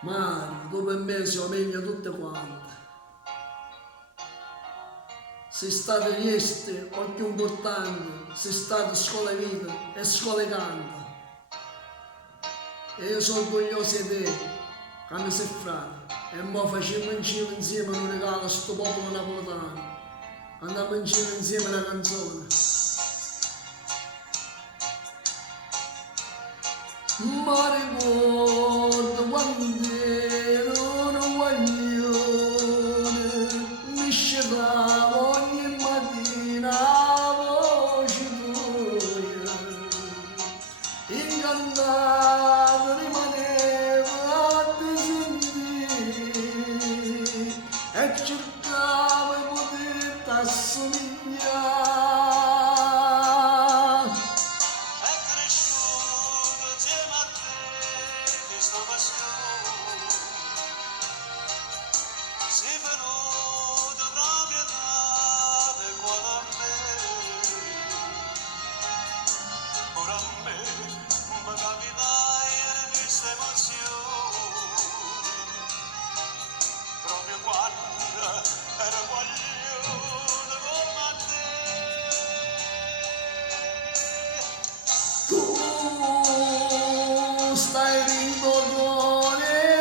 Mario, tu per me sei meglio tutte quante. Sei stato rieste, occhio importante, sei stato scuola vita e scuola canta. E io sono orgoglioso di te, che mi sei frate. E mo facciamo in giro insieme un regalo a sto popolo napoletano. Andiamo in giro insieme una canzone. Ma ricordo quando ero un guaglione, mi scetava ogni mattina la voce tua, incantato rimaneva a te sentire e cercavo di poterti assomigliare. Sei venuto proprio da cuore a me, ora a me mi capitai questa emozione, proprio quando ero guaglione come te. Tu stai rincorrendo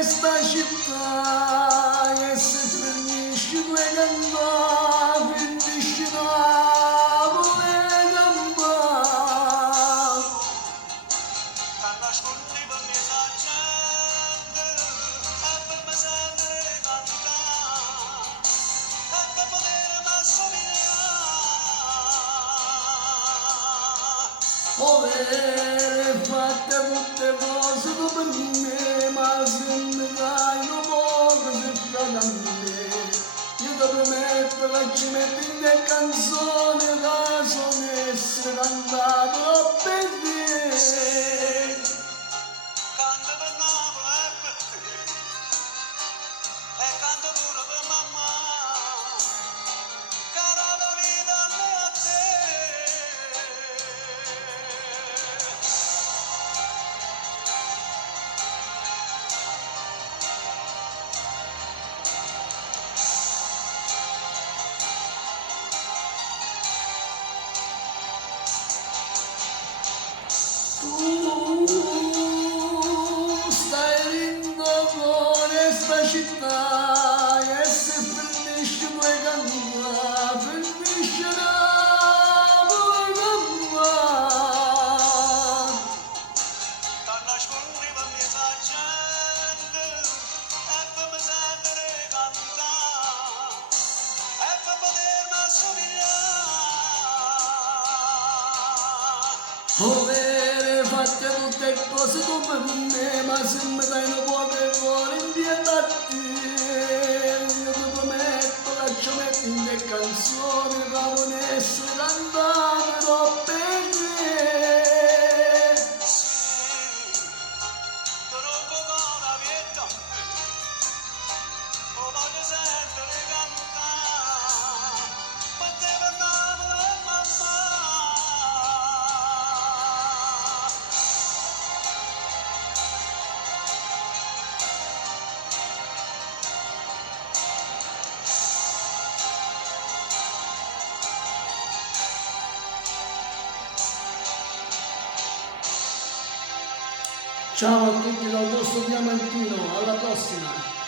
sta città e se finisci due cantare, finisci Napoli e campare. Che nascondi per me sa gente e per me sentire cantare e per potermi assomigliare. Volere fatte tutte cose tu per me, ma se mi dai un poco si fa da me. Io ti prometto che ci metti in te canzoni che sono essere cantato per te. Canto per Napoli e per te e canto pure per mamma, cara la vita a me e a te. Tu stai rincorrendo questa città e se finisci puoi cantare, finisce Napoli campare. Che nascondi per me sa gente e per me sentire cantare e per potermi assomigliare. Volere fatte tutte cose tu per me, ma se mi dai un po' che cuore in pietà. Io ti prometto che ci metti in te canzoni che non essere cantate per te. Sì, tronco con la vita a me, lo voglio sentire cantare, ma te per Napoli e mamma. Ciao a tutti dal vostro Diamantino, alla prossima!